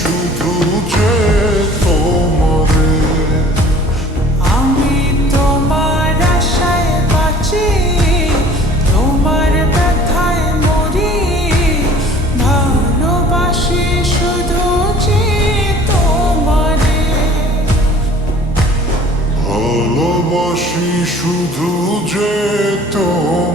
শুধু যে আমি তোমার তোমার ব্যথায় মরি। শুধু যে তোমারে। শুধু তোমার।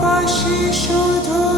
by she should have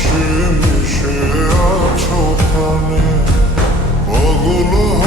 মিশে মিশে আছো প্রাণে পাগলা